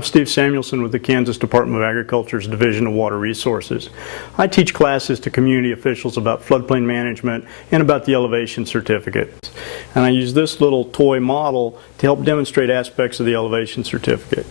I'm Steve Samuelson with the Kansas Department of Agriculture's Division of Water Resources. I teach classes to community officials about floodplain management and about the elevation certificate. And I use this little toy model to help demonstrate aspects of the elevation certificate.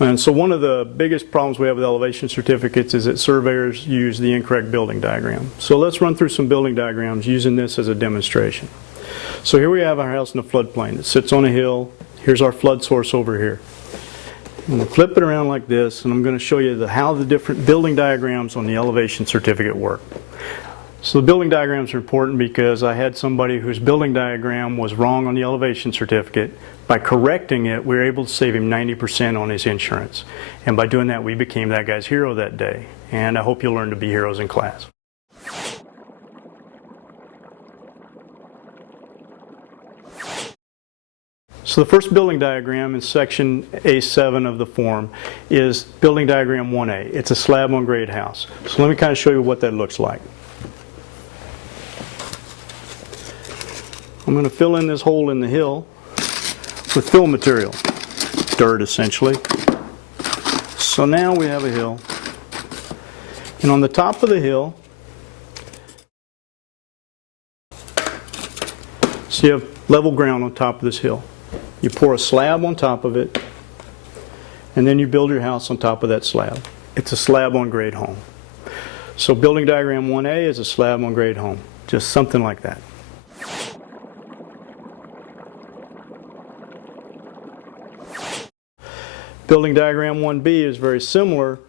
And so one of the biggest problems we have with elevation certificates is that surveyors use the incorrect building diagram. So let's run through some building diagrams using this as a demonstration. So here we have our house in a floodplain. It sits on a hill. Here's our flood source over here. I'm going to flip it around like this, and I'm going to show you how the different building diagrams on the elevation certificate work. So the building diagrams are important because I had somebody whose building diagram was wrong on the elevation certificate. By correcting it, we were able to save him 90% on his insurance. And by doing that, we became that guy's hero that day. And I hope you'll learn to be heroes in class. So the first building diagram in section A7 of the form is building diagram 1A. It's a slab on grade house. So let me kind of show you what that looks like. I'm going to fill in this hole in the hill with fill material, dirt essentially. So now we have a hill. And on the top of the hill, so you have level ground on top of this hill. You pour a slab on top of it, and then you build your house on top of that slab. It's a slab on grade home. So building diagram 1A is a slab on grade home, just something like that. Building diagram 1B is very similar,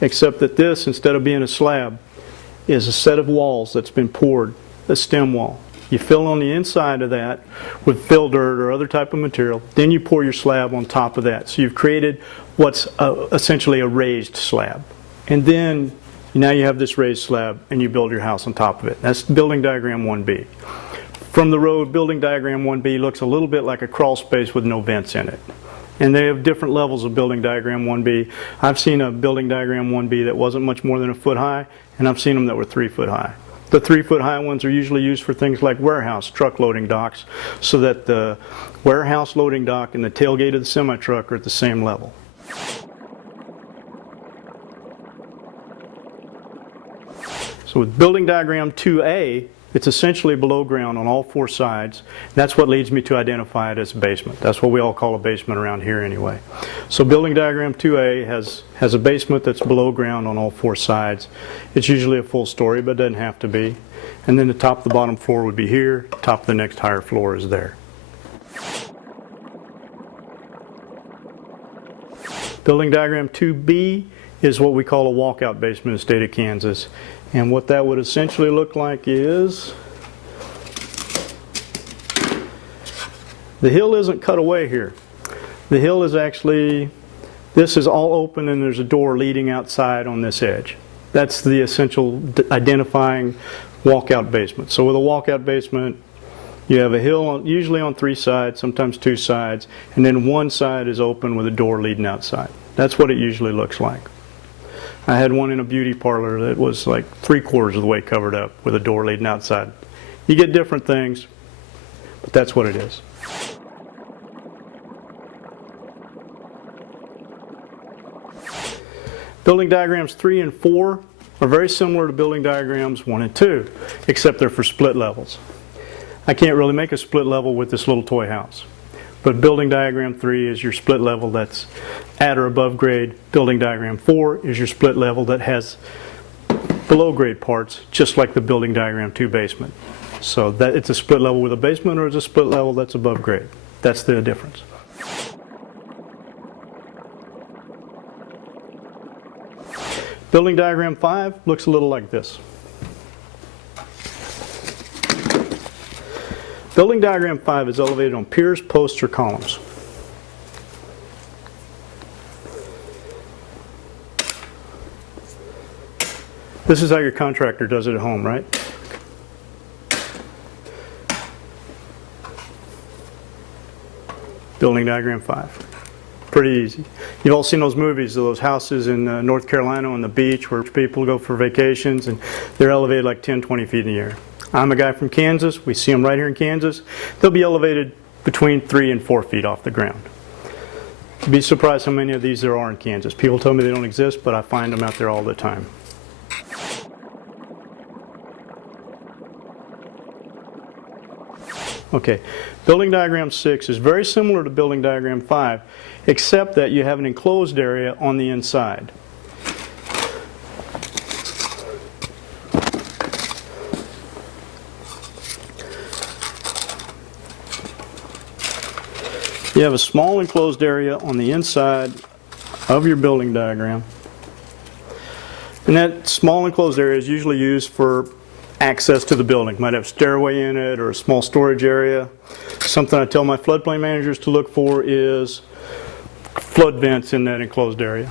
except that this, instead of being a slab, is a set of walls that's been poured, a stem wall. You fill on the inside of that with fill dirt or other type of material. Then you pour your slab on top of that. So you've created what's essentially a raised slab. And then now you have this raised slab and you build your house on top of it. That's building diagram 1B. From the road, building diagram 1B looks a little bit like a crawl space with no vents in it. And they have different levels of building diagram 1B. I've seen a building diagram 1B that wasn't much more than a foot high, and I've seen them that were 3 foot high. The 3 foot high ones are usually used for things like warehouse truck loading docks, so that the warehouse loading dock and the tailgate of the semi-truck are at the same level. So with building diagram 2A, it's essentially below ground on all 4 sides. That's what leads me to identify it as a basement. That's what we all call a basement around here anyway. So building diagram 2A has a basement that's below ground on all 4 sides. It's usually a full story, but it doesn't have to be. And then the top of the bottom floor would be here. Top of the next higher floor is there. Building diagram 2B is what we call a walkout basement in the state of Kansas. And what that would essentially look like is, the hill isn't cut away here. The hill is actually, this is all open and there's a door leading outside on this edge. That's the essential identifying walkout basement. So with a walkout basement, you have a hill usually on 3 sides, sometimes 2 sides, and then one side is open with a door leading outside. That's what it usually looks like. I had one in a beauty parlor that was like 3/4 of the way covered up with a door leading outside. You get different things, but that's what it is. Building diagrams 3 and 4 are very similar to building diagrams 1 and 2, except they're for split levels. I can't really make a split level with this little toy house. But building diagram 3 is your split level that's at or above grade. Building diagram 4 is your split level that has below grade parts, just like the building diagram 2 basement. So that it's a split level with a basement, or it's a split level that's above grade. That's the difference. Building diagram 5 looks a little like this. Building diagram 5 is elevated on piers, posts, or columns. This is how your contractor does it at home, right? Building diagram 5. Pretty easy. You've all seen those movies of those houses in North Carolina on the beach where people go for vacations and they're elevated like 10, 20 feet in the air. I'm a guy from Kansas. We see them right here in Kansas. They'll be elevated between 3 and 4 feet off the ground. You'd be surprised how many of these there are in Kansas. People tell me they don't exist, but I find them out there all the time. Okay, building diagram 6 is very similar to building diagram 5, except that you have an enclosed area on the inside. You have a small enclosed area on the inside of your building diagram. And that small enclosed area is usually used for access to the building. Might have a stairway in it or a small storage area. Something I tell my floodplain managers to look for is flood vents in that enclosed area.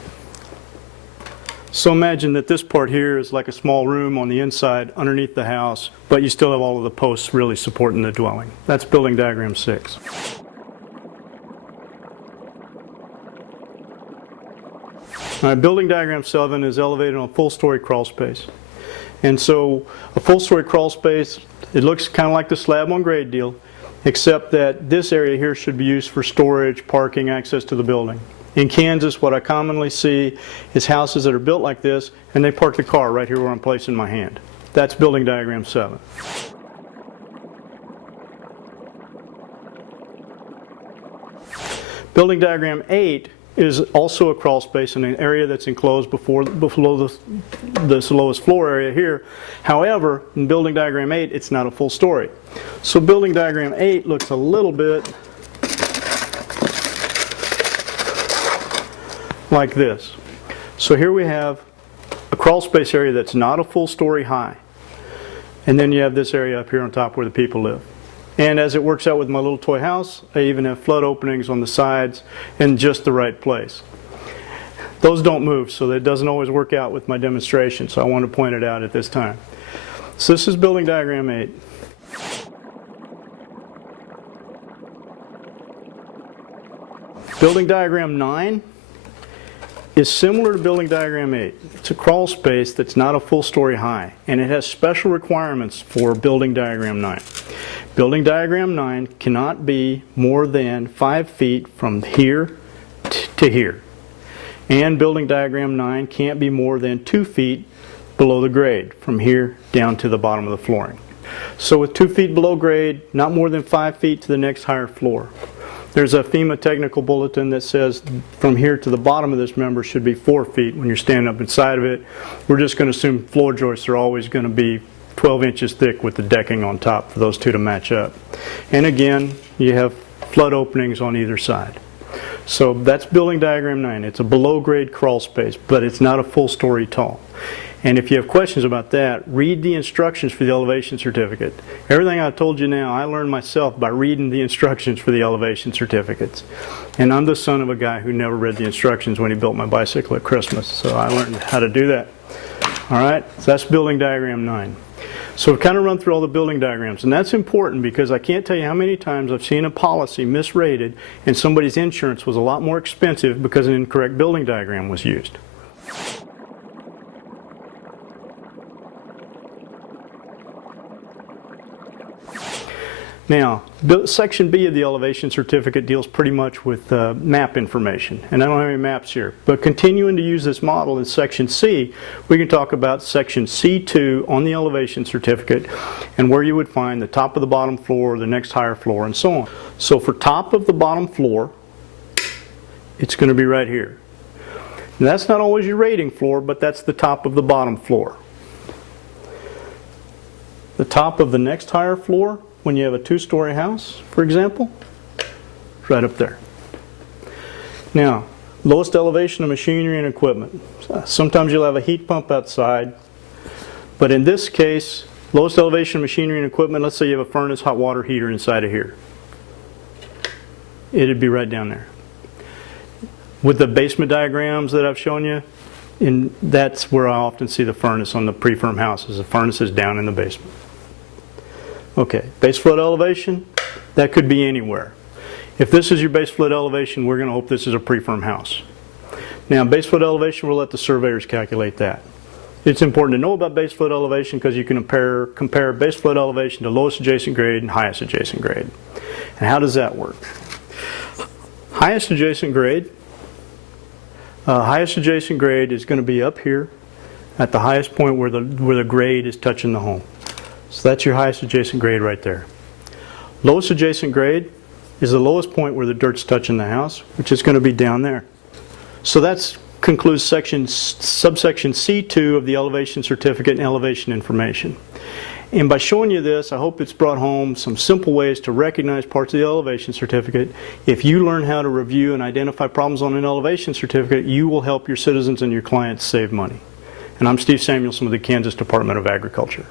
So imagine that this part here is like a small room on the inside underneath the house, but you still have all of the posts really supporting the dwelling. That's building diagram 6. All right, building diagram 7 is elevated on a full story crawl space. And so a full story crawl space, it looks kind of like the slab on grade deal, except that this area here should be used for storage, parking, access to the building. In Kansas, what I commonly see is houses that are built like this, and they park the car right here where I'm placing my hand. That's building diagram 7. Building diagram 8 is also a crawl space in an area that's enclosed below this lowest floor area here. However, in building diagram 8, it's not a full story. So building diagram 8 looks a little bit like this. So here we have a crawl space area that's not a full story high. And then you have this area up here on top where the people live. And as it works out with my little toy house, I even have flood openings on the sides in just the right place. Those don't move, so that doesn't always work out with my demonstration, so I want to point it out at this time. So this is building diagram 8. Building diagram 9 is similar to building diagram 8. It's a crawl space that's not a full story high, and it has special requirements for building diagram 9. Building diagram 9 cannot be more than 5 feet from here to here. And building diagram 9 can't be more than 2 feet below the grade, from here down to the bottom of the flooring. So with 2 feet below grade, not more than 5 feet to the next higher floor. There's a FEMA technical bulletin that says from here to the bottom of this member should be 4 feet when you're standing up inside of it. We're just going to assume floor joists are always going to be 12 inches thick with the decking on top for those two to match up. And again, you have flood openings on either side. So that's building diagram 9. It's a below grade crawl space, but it's not a full story tall. And if you have questions about that, read the instructions for the elevation certificate. Everything I told you now, I learned myself by reading the instructions for the elevation certificates. And I'm the son of a guy who never read the instructions when he built my bicycle at Christmas, so I learned how to do that. All right, so that's building diagram 9. So we've kind of run through all the building diagrams, and that's important because I can't tell you how many times I've seen a policy misrated and somebody's insurance was a lot more expensive because an incorrect building diagram was used. Now, Section B of the elevation certificate deals pretty much with map information, and I don't have any maps here. But continuing to use this model in Section C, we can talk about Section C2 on the elevation certificate and where you would find the top of the bottom floor, the next higher floor, and so on. So for top of the bottom floor, it's going to be right here. Now, that's not always your rating floor, but that's the top of the bottom floor. The top of the next higher floor, when you have a 2-story house, for example, right up there. Now, lowest elevation of machinery and equipment. Sometimes you'll have a heat pump outside, but in this case, lowest elevation of machinery and equipment, let's say you have a furnace, hot water heater inside of here. It'd be right down there. With the basement diagrams that I've shown you, that's where I often see the furnace on the pre-firm houses. The furnace is down in the basement. Okay, base flood elevation, that could be anywhere. If this is your base flood elevation, we're going to hope this is a pre-firm house. Now, base flood elevation, we'll let the surveyors calculate that. It's important to know about base flood elevation because you can compare base flood elevation to lowest adjacent grade and highest adjacent grade. And how does that work? Highest adjacent grade Highest adjacent grade is going to be up here at the highest point where the grade is touching the home. So that's your highest adjacent grade right there. Lowest adjacent grade is the lowest point where the dirt's touching the house, which is going to be down there. So that concludes subsection C2 of the elevation certificate and elevation information. And by showing you this, I hope it's brought home some simple ways to recognize parts of the elevation certificate. If you learn how to review and identify problems on an elevation certificate, you will help your citizens and your clients save money. And I'm Steve Samuelson with the Kansas Department of Agriculture.